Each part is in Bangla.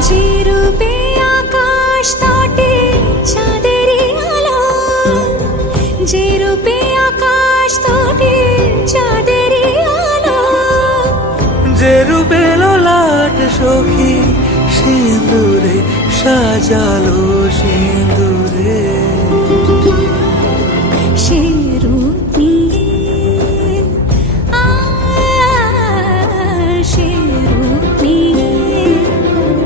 যে রূপে আকাশ তটে চাঁদেরই আলো। যে রূপে আকাশ তটে চাঁদেরই আলো। যে রূপে লাট সখী, সিঁদুরে সাজালো সিঁদুরে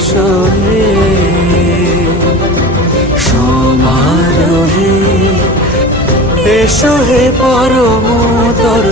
হে সমারোহে এসো হে পরমতর